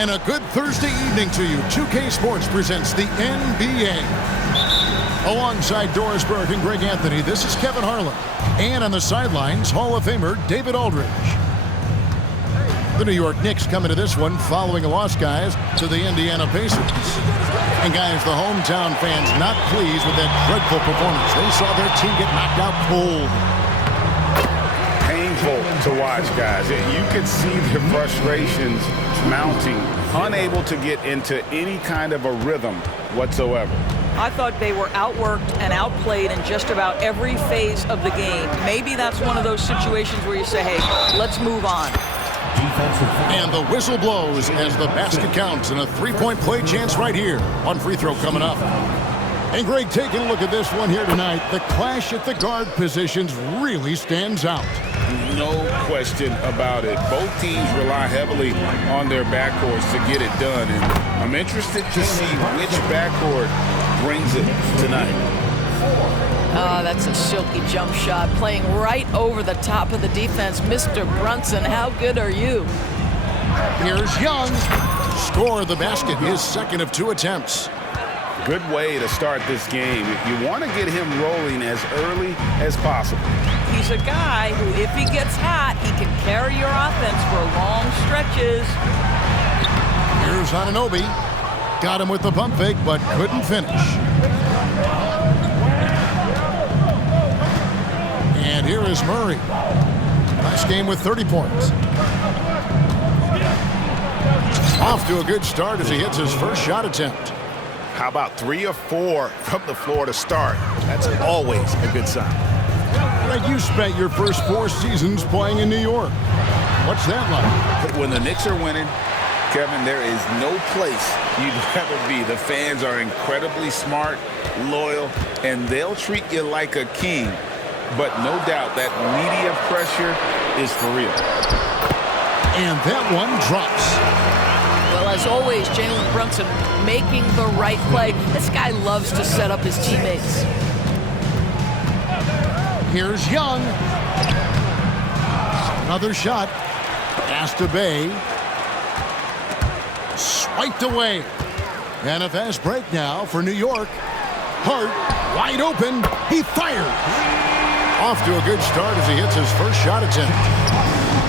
And a good Thursday evening to you. 2K Sports presents the NBA. Alongside Doris Burke and Greg Anthony, this is Kevin Harlan. And on the sidelines, Hall of Famer David Aldridge. The New York Knicks coming to this one following a loss, guys, to the Indiana Pacers. And, guys, the hometown fans not pleased with that dreadful performance. They saw their team get knocked out cold. Painful to watch, guys. You could see their frustrations mounting, unable to get into any kind of a rhythm whatsoever. I thought they were outworked and outplayed in just about every phase of the game. Maybe that's one of those situations where you say, hey, let's move on. And the whistle blows as the basket counts, and a three-point play chance right here. One free throw coming up. And Greg, taking a look at this one here tonight, the clash at the guard positions really stands out. No question about it. Both teams rely heavily on their backcourts to get it done, and I'm interested to see which backcourt brings it tonight. Oh, that's a silky jump shot, playing right over the top of the defense. Mr. Brunson, how good are you? Here's Young. Score the basket, his second of 2 attempts. Good way to start this game. You want to get him rolling as early as possible. He's a guy who, if he gets hot, he can carry your offense for long stretches. Here's Anunoby. Got him with the pump fake, but couldn't finish. And here is Murray. Last game with 30 points. Off to a good start as he hits his first shot attempt. How about 3 or 4 from the floor to start? That's always a good sign. Greg, you spent your first 4 seasons playing in New York. What's that like? When the Knicks are winning, Kevin, there is no place you'd rather be. The fans are incredibly smart, loyal, and they'll treat you like a king. But no doubt that media pressure is for real. And that one drops. Well, as always, Jalen Brunson making the right play. This guy loves to set up his teammates. Here's Young. Another shot. Pass to Bay. Swiped away. And a fast break now for New York. Hart wide open. He fires. Off to a good start as he hits his first shot attempt.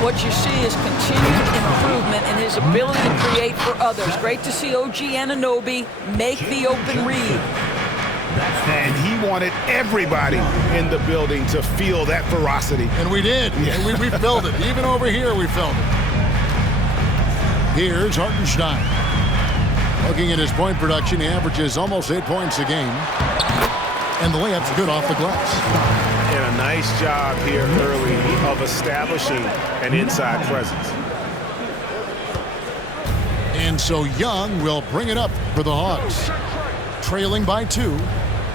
What you see is continued improvement in his ability to create for others. Great to see OG Anunoby make the open read. And he wanted everybody in the building to feel that ferocity. And we did. Yeah. And we felt it. Even over here, we felt it. Here's Hartenstein. Looking at his point production, he averages almost 8 points a game. And the layup's good off the glass. And a nice job here early of establishing an inside presence. And so Young will bring it up for the Hawks. Trailing by 2.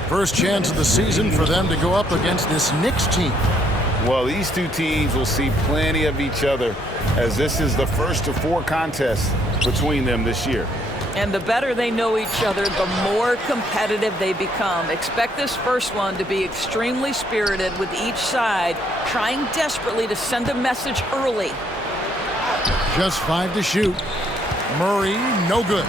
First chance of the season for them to go up against this Knicks team. Well, these two teams will see plenty of each other, as this is the first of 4 contests between them this year. And the better they know each other, the more competitive they become. Expect this first one to be extremely spirited, with each side trying desperately to send a message early. Just 5 to shoot. Murray, no good.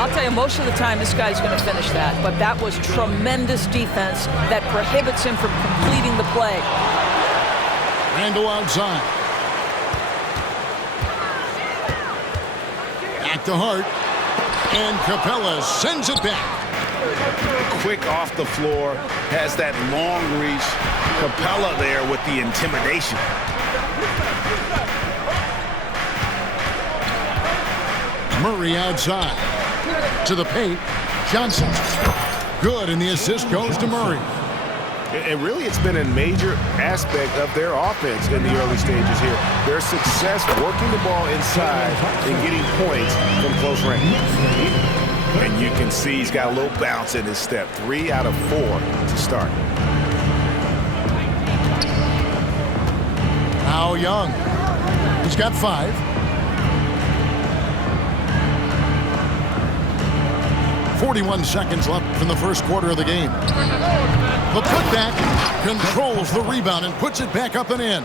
I'll tell you, most of the time this guy's going to finish that, but that was tremendous defense that prohibits him from completing the play. Randall outside. Back to Hart. And Capella sends it back. Quick off the floor, has that long reach. Capella there with the intimidation. Murray outside. To the paint. Johnson. Good, and the assist goes to Murray. And really, it's been a major aspect of their offense in the early stages here. Their success working the ball inside and getting points from close range. And you can see he's got a little bounce in his step. 3 out of 4 to start. Now Young. He's got 5. 41 seconds left in the first quarter of the game. The putback controls the rebound and puts it back up and in.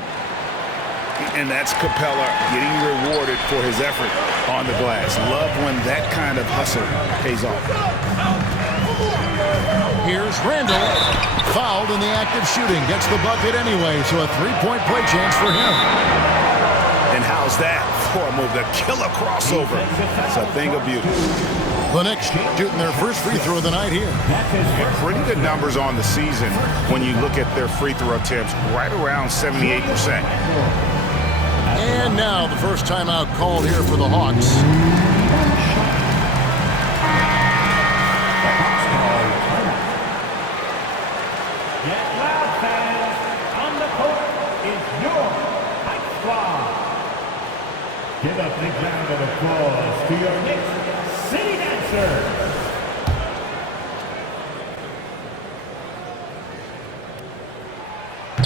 And that's Capella getting rewarded for his effort on the glass. Love when that kind of hustle pays off. Here's Randall. Fouled in the act of shooting. Gets the bucket anyway, so a three-point play chance for him. And how's that for a move? The killer crossover. It's a thing of beauty. The Knicks shooting their first free throw of the night here. And pretty good numbers on the season when you look at their free throw attempts, right around 78%. And now the first timeout called here for the Hawks. Get loud, fans. On the court is your Hike Squad. Give a big round of applause to your Knicks City Dancers.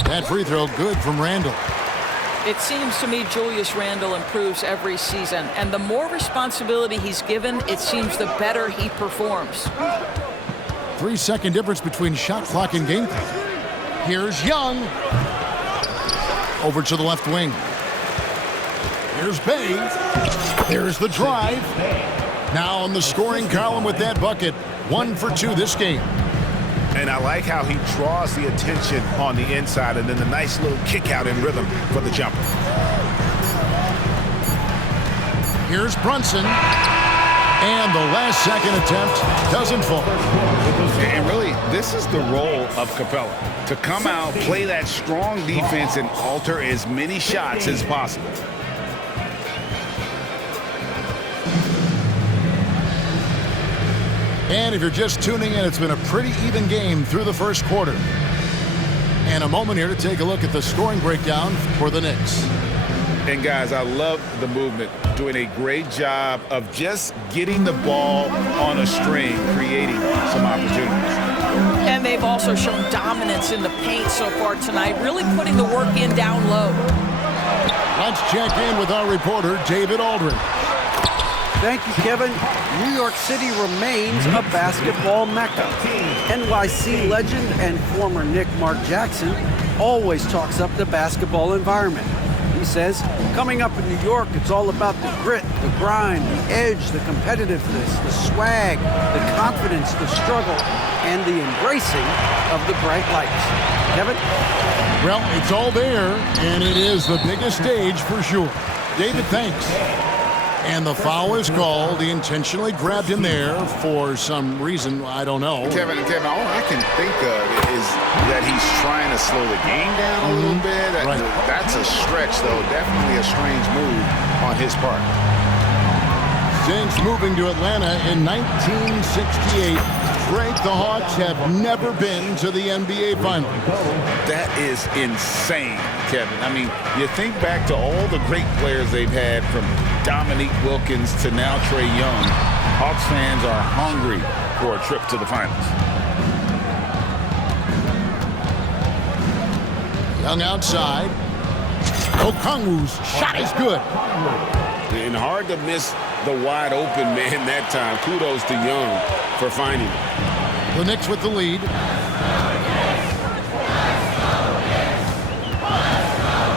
That free throw good from Randall. It seems to me Julius Randle improves every season, and the more responsibility he's given, it seems the better he performs. 3-second difference between shot clock and game clock. Here's Young. Over to the left wing. Here's Bay. There's the drive. Now on the scoring column with that bucket. 1 for 2 this game. And I like how he draws the attention on the inside and then the nice little kick out in rhythm for the jumper. Here's Brunson. And the last second attempt doesn't fall. And really, this is the role of Capella. To come out, play that strong defense, and alter as many shots as possible. And if you're just tuning in, it's been a pretty even game through the first quarter. And a moment here to take a look at the scoring breakdown for the Knicks. And guys, I love the movement, doing a great job of just getting the ball on a string, creating some opportunities. And they've also shown dominance in the paint so far tonight, really putting the work in down low. Let's check in with our reporter, David Aldridge. Thank you, Kevin. New York City remains a basketball mecca. NYC legend and former Knick Mark Jackson always talks up the basketball environment. He says, coming up in New York, it's all about the grit, the grind, the edge, the competitiveness, the swag, the confidence, the struggle, and the embracing of the bright lights. Kevin? Well, it's all there, and it is the biggest stage for sure. David, thanks. And the foul is called. He intentionally grabbed him there for some reason. I don't know. Kevin, all I can think of is that he's trying to slow the game down a little bit. Right. That's a stretch, though. Definitely a strange move on his part. Since moving to Atlanta in 1968, Frank, the Hawks have never been to the NBA Finals. That is insane, Kevin. I mean, you think back to all the great players they've had, from Dominique Wilkins to now Trae Young. Hawks fans are hungry for a trip to the finals. Young outside. Okongwu's shot is good. And hard to miss the wide open man that time. Kudos to Young for finding it. The Knicks with the lead.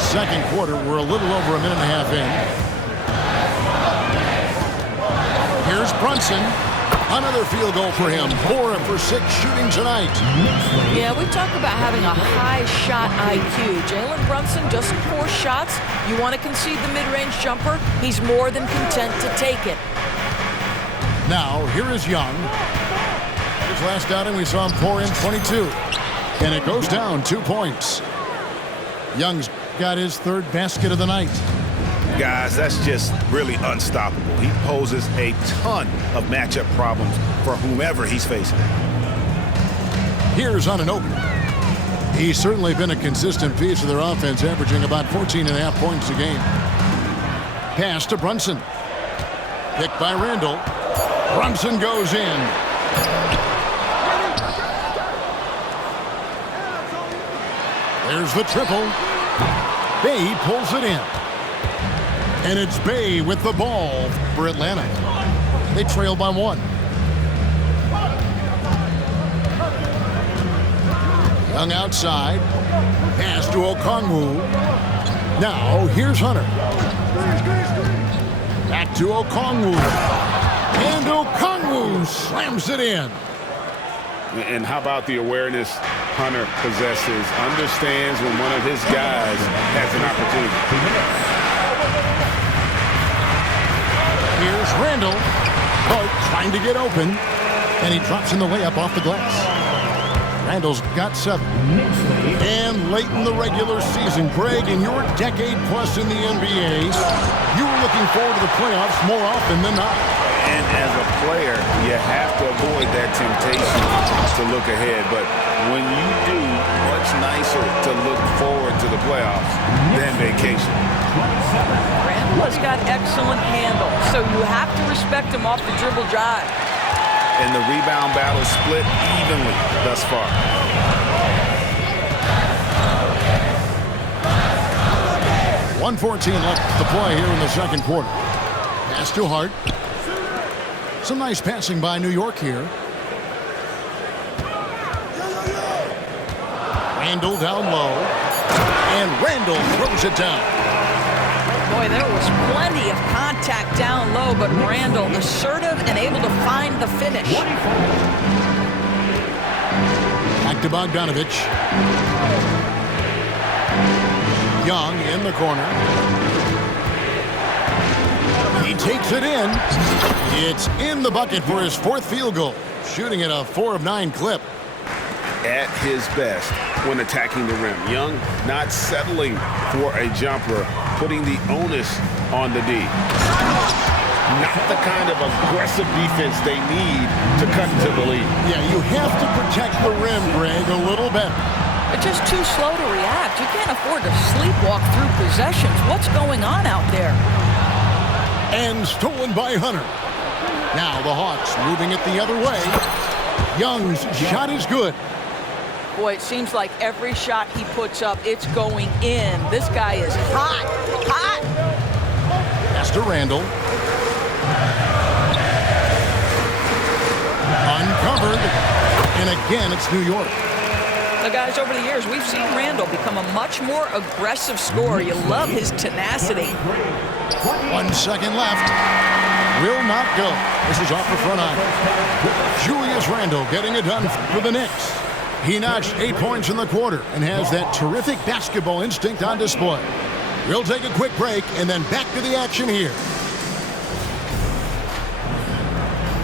Second quarter, we're a little over a minute and a half in. Here's Brunson. Another field goal for him. 4 for 6 shooting tonight. Yeah, we talk about having a high shot IQ. Jalen Brunson doesn't force shots. You want to concede the mid-range jumper, he's more than content to take it. Now, here is Young. His last outing, we saw him pour in 22. And it goes down 2 points. Young's got his third basket of the night. Guys, that's just really unstoppable. He poses a ton of matchup problems for whomever he's facing. Here's Anunoby. He's certainly been a consistent piece of their offense, averaging about 14.5 points a game. Pass to Brunson. Picked by Randall. Brunson goes in. There's the triple. Bay pulls it in. And it's Bay with the ball for Atlanta. They trail by 1. Young outside. Pass to Okongwu. Now, here's Hunter. Back to Okongwu. And Okongwu slams it in. And how about the awareness Hunter possesses? Understands when one of his guys has an opportunity. Here's Randall. Hart trying to get open. And he drops in the layup off the glass. Randall's got 7. And late in the regular season, Greg, in your decade plus in the NBA, you were looking forward to the playoffs more often than not. And as a player, you have to avoid that temptation to look ahead. But when you do, much nicer to look forward to the playoffs than vacation. Randall has got excellent handle, so you have to respect him off the dribble drive. And the rebound battle split evenly thus far. .114 left to play here in the second quarter. Pass to Hart. Some nice passing by New York here. Randall down low. And Randall throws it down. Boy, there was plenty of contact down low, but Randall assertive and able to find the finish. Back to Bogdanovich. Young in the corner. He takes it in. It's in the bucket for his 4th field goal. Shooting at a 4 of 9 clip. At his best when attacking the rim. Young not settling for a jumper, putting the onus on the D. Not the kind of aggressive defense they need to cut into the lead. Yeah, you have to protect the rim, Greg, a little better. They're just too slow to react. You can't afford to sleepwalk through possessions. What's going on out there? And stolen by Hunter. Now the Hawks moving it the other way. Young's shot is good. Boy, it seems like every shot he puts up, it's going in. This guy is hot, hot. Pass to Randall. Uncovered. And again, it's New York. Now, guys, over the years, we've seen Randall become a much more aggressive scorer. You love his tenacity. 1 second left. Will not go. This is off the front iron. Julius Randall getting it done for the Knicks. He notched 8 points in the quarter and has that terrific basketball instinct on display. We'll take a quick break and then back to the action here.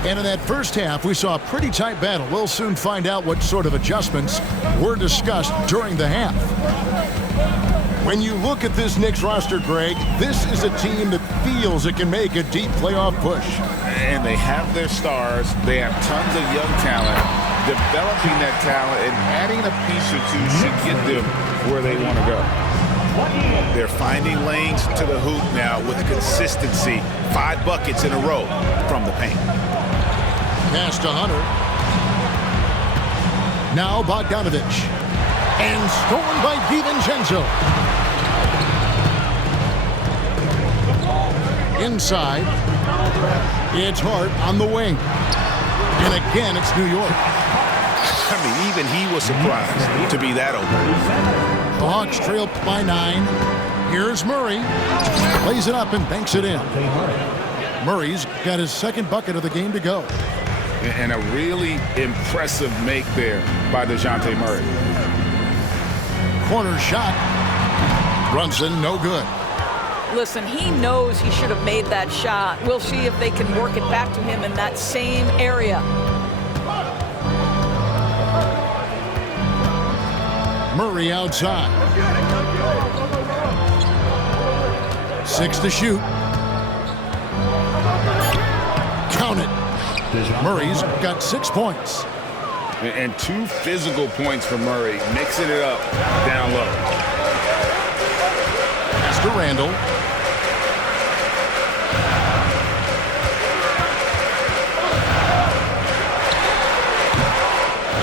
And in that first half, we saw a pretty tight battle. We'll soon find out what sort of adjustments were discussed during the half. When you look at this Knicks roster, Greg, this is a team that feels it can make a deep playoff push. And they have their stars. They have tons of young talent. Developing that talent and adding a piece or two should get them where they want to go. They're finding lanes to the hoop now with consistency. 5 buckets in a row from the paint. Pass to Hunter. Now Bogdanovich. And stolen by DiVincenzo. Inside. It's Hart on the wing. And again, it's New York. I mean, even he was surprised to be that open. The Hawks trail by 9. Here's Murray. Plays it up and banks it in. Murray's got his 2nd bucket of the game to go. And a really impressive make there by DeJounte Murray. Corner shot. Brunson, no good. Listen, he knows he should have made that shot. We'll see if they can work it back to him in that same area. Murray outside. 6 to shoot. Count it. Murray's got 6 points. And 2 physical points for Murray, mixing it up down low. Pass to Randall.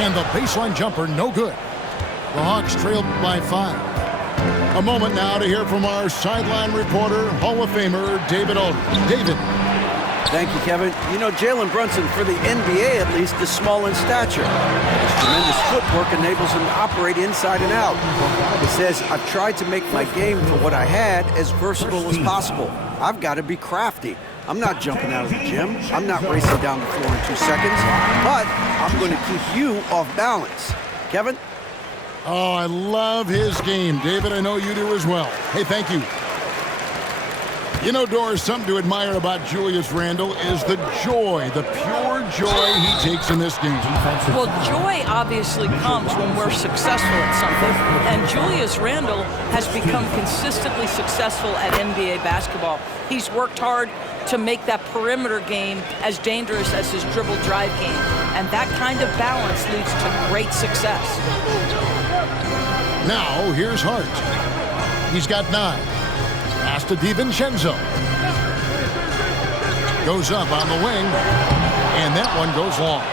And the baseline jumper, no good. The Hawks trailed by 5. A moment now to hear from our sideline reporter, Hall of Famer David Aldridge. David. Thank you, Kevin. You know, Jalen Brunson, for the NBA at least, is small in stature. His tremendous footwork enables him to operate inside and out. He says, I've tried to make my game for what I had as versatile as possible. I've got to be crafty. I'm not jumping out of the gym. I'm not racing down the floor in 2 seconds. But I'm going to keep you off balance. Kevin? Oh, I love his game. David, I know you do as well. Hey, thank you. You know, Doris, something to admire about Julius Randle is the joy, the pure joy he takes in this game. Well, joy obviously comes when we're successful at something, and Julius Randle has become consistently successful at NBA basketball. He's worked hard to make that perimeter game as dangerous as his dribble drive game, and that kind of balance leads to great success. Now, here's Hart. He's got 9. Pass to DiVincenzo. Goes up on the wing, and that one goes long.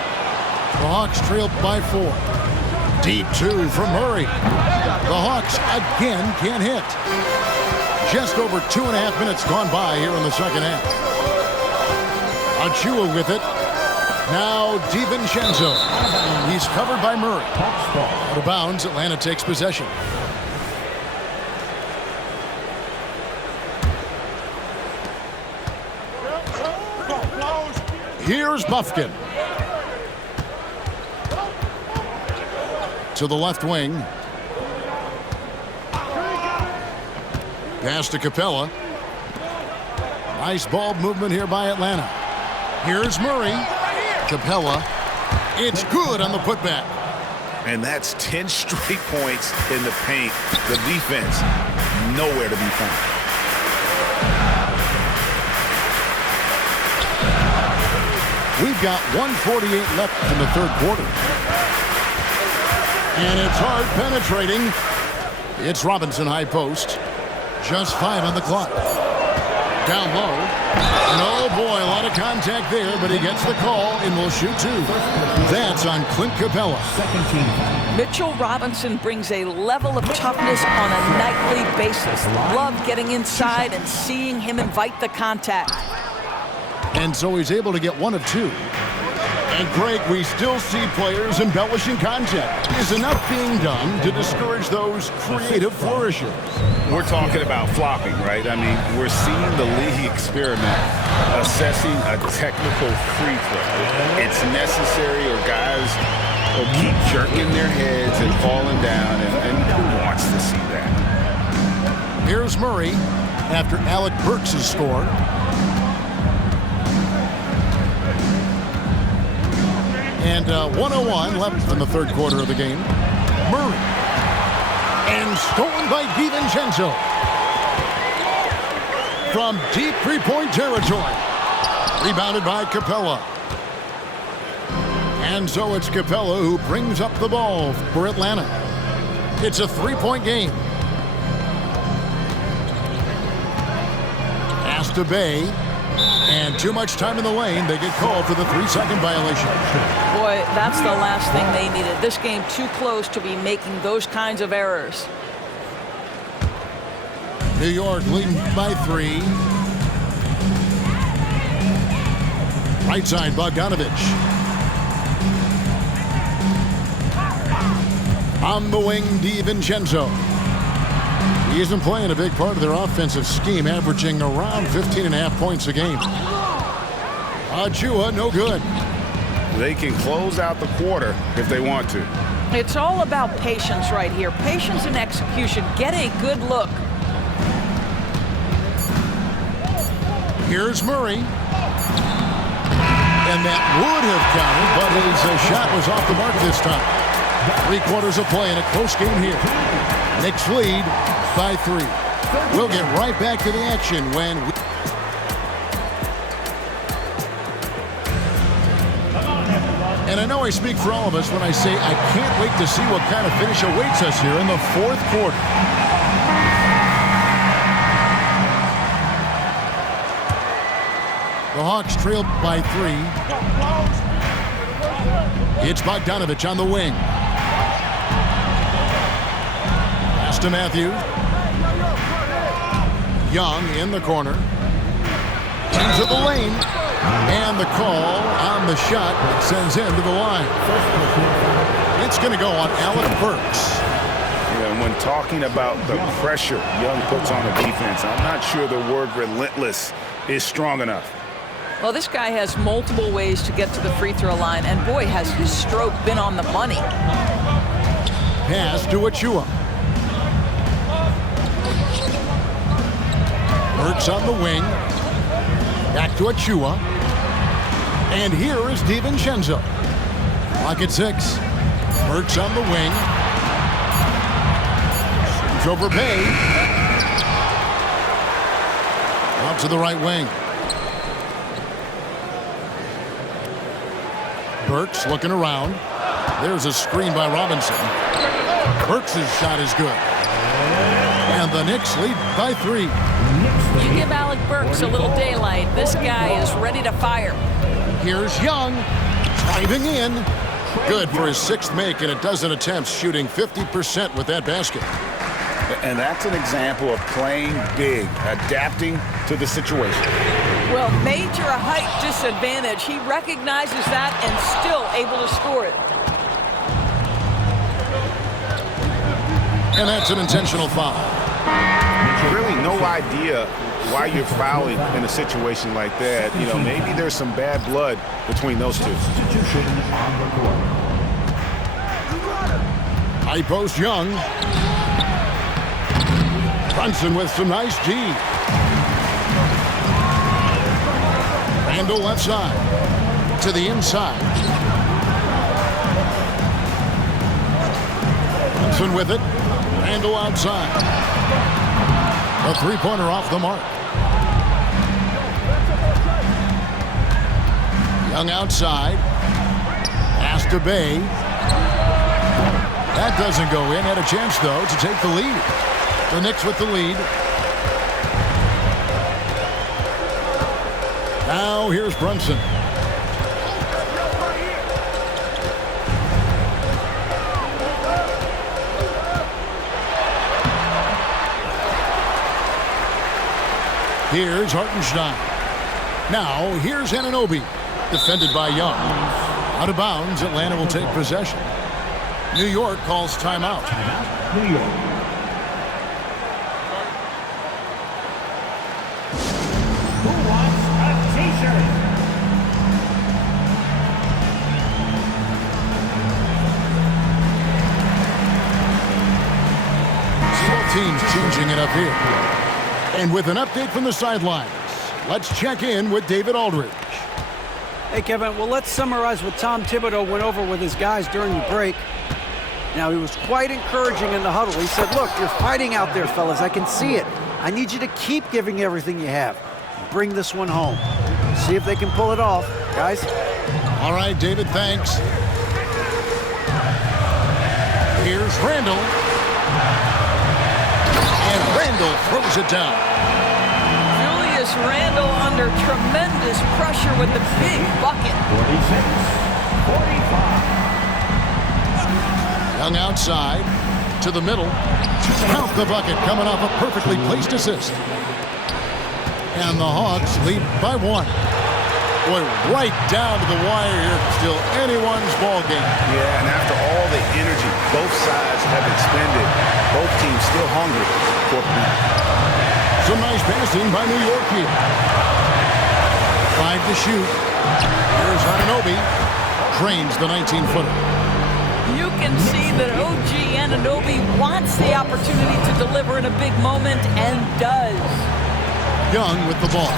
The Hawks trail by 4. Deep 2 from Murray. The Hawks again can't hit. Just over 2.5 minutes gone by here in the second half. Achua with it. Now DiVincenzo. He's covered by Murray. Out of bounds, Atlanta takes possession. Here's Bufkin. To the left wing. Pass to Capella. Nice ball movement here by Atlanta. Here's Murray. Capella. It's good on the putback. And that's 10 straight points in the paint. The defense, nowhere to be found. We've got 1:48 left in the third quarter. And it's Hart penetrating. It's Robinson high post. Just 5 on the clock. Down low. And oh boy, a lot of contact there, but he gets the call and will shoot 2. That's on Clint Capella. Mitchell Robinson brings a level of toughness on a nightly basis. Love getting inside and seeing him invite the contact. And so he's able to get 1 of 2. And Greg, we still see players embellishing contact. Is enough being done to discourage those creative flourishes? We're talking about flopping, right? I mean, we're seeing the league experiment assessing a technical free throw. It's necessary or guys will keep jerking their heads and falling down, and who wants to see that? Here's Murray after Alec Burks' score. And 1:01 left in the third quarter of the game. Murray. And stolen by DiVincenzo. From deep three-point territory. Rebounded by Capella. And so it's Capella who brings up the ball for Atlanta. It's a 3-point game. Pass to Bay. And too much time in the lane. They get called for the 3-second violation. Boy, that's the last thing they needed. This game too close to be making those kinds of errors. New York leading by 3. Right side, Bogdanovich. On the wing, DiVincenzo. He isn't playing a big part of their offensive scheme, averaging around 15.5 points a game. Achua, no good. They can close out the quarter if they want to. It's all about patience right here. Patience and execution. Get a good look. Here's Murray. And that would have counted, but his shot was off the mark this time. 3 quarters of play in a close game here. Knicks lead by 3. We'll get right back to the action when we... And I know I speak for all of us when I say I can't wait to see what kind of finish awaits us here in the fourth quarter. The Hawks trailed by 3. It's Bogdanovich on the wing. Pass to Matthew. Young in the corner. Into the lane. the call on the shot that sends him to the line. It's going to go on Alec Burks. And when talking about the pressure Young puts on the defense, I'm not sure the word relentless is strong enough. Well, this guy has multiple ways to get to the free throw line, and boy, has his stroke been on the money. Pass to Achua. Burks on the wing. Back to Achua. And here is DiVincenzo. Clock at 6. Burks on the wing. Shoots over Bay. Out to the right wing. Burks looking around. There's a screen by Robinson. Burks' shot is good. And the Knicks lead by 3. You give Alec Burks a little daylight. This guy is ready to fire. Here's Young. Driving in. Good for his 6th make and a dozen attempts, shooting 50% with that basket. And that's an example of playing big, adapting to the situation. Well, major height disadvantage. He recognizes that and still able to score it. And that's an intentional foul. Really no idea why you're fouling in a situation like that. You know, maybe there's some bad blood between those two. High post Young. Brunson with some nice D. Randall left side. To the inside. Brunson with it. Randall outside. A three-pointer off the mark. Young outside. Pass to Bay. That doesn't go in. Had a chance, though, to take the lead. The Knicks with the lead. Now here's Brunson. Here's Hartenstein. Now here's Anunoby. Defended by Young. Out of bounds, Atlanta will take possession. New York calls timeout. New York. Who wants a t-shirt? Both teams changing it up here. And with an update from the sidelines, let's check in with David Aldridge. Hey, Kevin, well, let's summarize what Tom Thibodeau went over with his guys during the break. Now, he was quite encouraging in the huddle. He said, look, you're fighting out there, fellas. I can see it. I need you to keep giving everything you have. Bring this one home. See if they can pull it off, guys. All right, David, thanks. Here's Randall. And Randall throws it down. Julius Randle under tremendous pressure with the big bucket. 46-45. Young outside to the middle. Count the bucket coming off a perfectly placed assist. And the Hawks lead by 1. Boy, right down to the wire here. Still anyone's ball game. Yeah, and after all the energy both sides have expended, both teams still hungry for points. Some nice passing by New York here. 5 to shoot. Here's Anunoby. Drains the 19-footer. You can see that OG Anunoby wants the opportunity to deliver in a big moment and does. Young with the ball.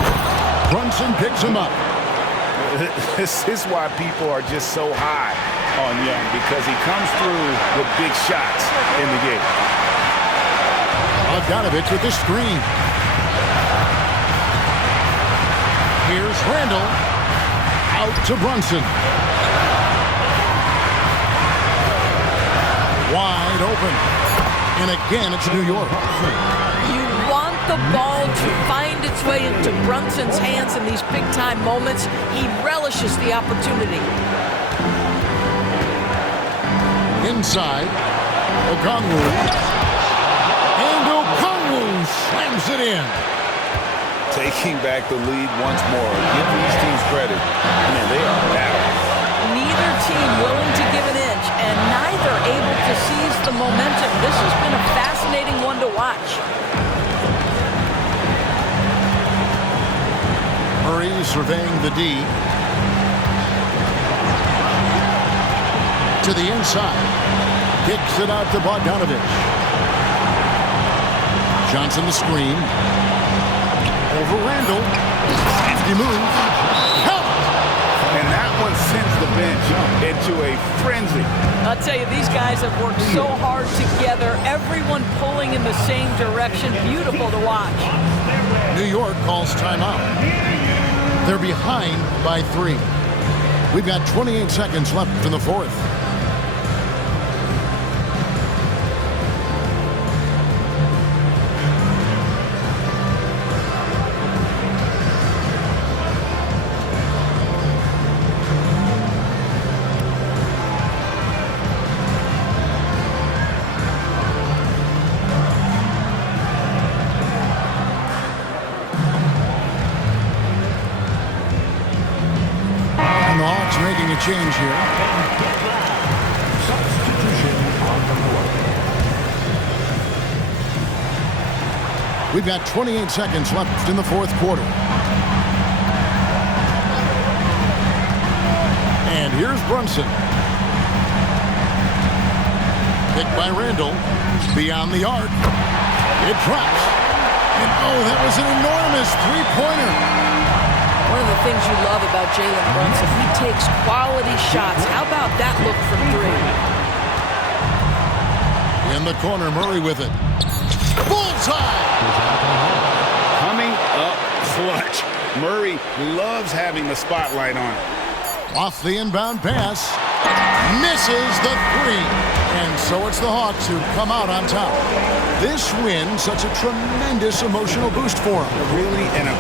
Brunson picks him up. This is why people are just so high on Young, because he comes through with big shots in the game. Bogdanovich with the screen. Here's Randall. Out to Brunson. Wide open. And again, it's New York. You want the ball to find its way into Brunson's hands in these big-time moments. He relishes the opportunity. Inside. Okongwu. And Okongwu slams it in. taking back the lead once more. Give these teams credit. Man, they are battling. Neither team willing to give an inch, and neither able to seize the momentum. This has been a fascinating one to watch. Murray surveying the D. To the inside. Kicks it out to Bogdanovich. Johnson the screen. Over Randall. Safety move. Count! And that one sends the bench into a frenzy. I'll tell you, these guys have worked so hard together. Everyone pulling in the same direction. Beautiful to watch. New York calls timeout. They're behind by 3. We've got 28 seconds left in the fourth. Making a change here. Substitution on the court. We've got 28 seconds left in the fourth quarter. And here's Brunson. Picked by Randall. Beyond the arc. It drops. And oh, that was an enormous three-pointer. One of the things you love about Jalen Brunson, he takes quality shots. How about that look from 3? In the corner, Murray with it. Bullseye! Coming up clutch. Murray loves having the spotlight on him. Off the inbound pass. Misses the 3. And so it's the Hawks who come out on top. This win, such a tremendous emotional boost for them. Really, and a